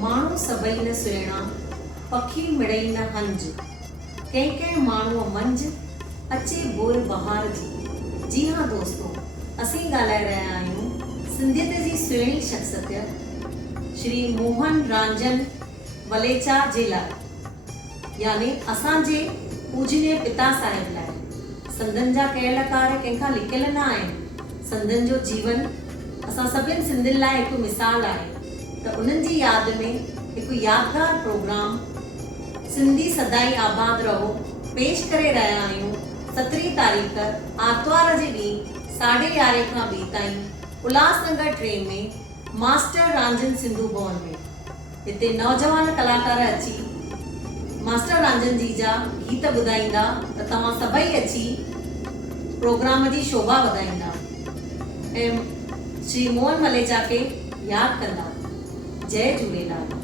माण्हू सभई न सुहिणा, पखी मिड़ई न हंज, कंहिं कंहिं माण्हूअ मंझि अचे बोल बहार जी। जी हाँ दोस्तों, असीं ॻाल्हाए रहिया आहियूं सिंधियत जी सुहिणी शख़्सियत श्री मोहन रांजन वलेचा जे लाइ, यानी असांजे पूजनीय पिता साहिब लाइ। संदनि जा कयल कार्य कंहिंखां लिकियल न आहिनि। संदनि जो जीवन असां सभिनी सिंधियुनि लाइ हिकु मिसाल आहे। त उन्हनि जी यादि में हिकु यादगार प्रोग्राम सिंधी सदाई आबाद रहो पेश करे रहिया आहियूं 17 तारीख़ आर्तवार जे ॾींहुं 11:30 खां 2 ताईं उल्हासनगर 3 में मास्टर रांजन सिंधु भवन में। हिते नौजवान कलाकार अची मास्टर रांजन जी जा गीत ॿुधाईंदा त तव्हां सभई अची प्रोग्राम जी शोभा वधाईंदा ऐं श्री मोहन वलेचा खे यादि कंदा। जय झूलेलाल।